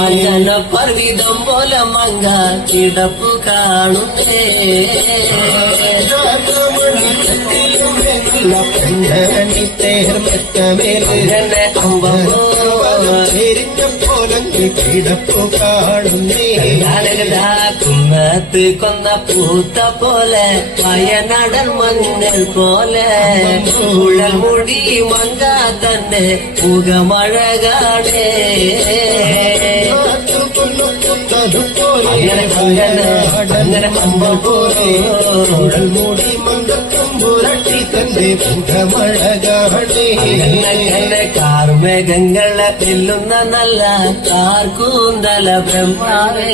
അഞ്ചന പർവീതം പോലെ മങ്ക കിടപ്പു കാണുന്നേ. അങ്ങനെ അമ്പോ കിടപ്പു കാണുന്നേ ഞാനകതാ കുന്നത്ത് കൊന്ന പൂത്ത പോലെ വയനാടൻ മഞ്ഞൾ പോലെ ഉഴൽ മുടി മങ്ക തന്റെ മുഖമഴ കാണേ അങ്ങനെ അങ്ങനെ അങ്ങനെ അമ്പോ മൂടി മന്ദക്കമ്പുരട്ടി തന്റെ പുതമഴകളെ കാർമേഘങ്ങളെ തെല്ലുന്ന നല്ല കാർക്കൂന്തല ബ്രഹ്മാവേ.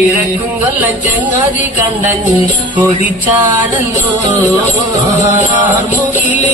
ഇറക്കും കൊല്ല ചങ്ങാതി കണ്ടഞ്ഞ് കൊതിച്ചാനല്ലോ മുകിലിനെ വെല്ലുന്ന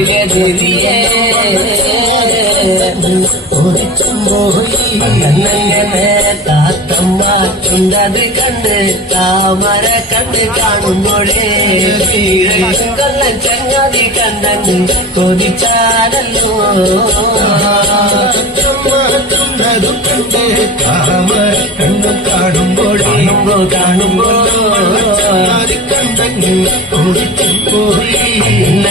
കൊതിച്ചും പോയി അങ്ങനെ താത്തമ്മ ചുണ്ടത് കണ്ട് താമര കണ്ട് കാണുമ്പോഴേ കൊല്ല ചങ്ങാതി കണ്ടങ്ങ് കൊതിച്ചാരല്ലോ ചുണ്ടതു കണ്ട് താമര കണ്ണു കാണുമ്പോൾ കാണുമ്പോ കാണുമ്പോ കണ്ടങ്ങ് കൊതിച്ചും പോയി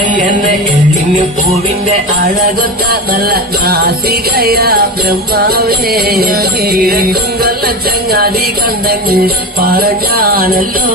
അങ്ങനെ എല്ലിന് പൂവിന്റെ അഴകൊത്ത നല്ല നാസികയ ബ്രഹ്മാവിനെ കിഴക്കും കൊല്ല ചങ്ങാതി കണ്ടങ്ങ് പറഞ്ഞാനല്ലോ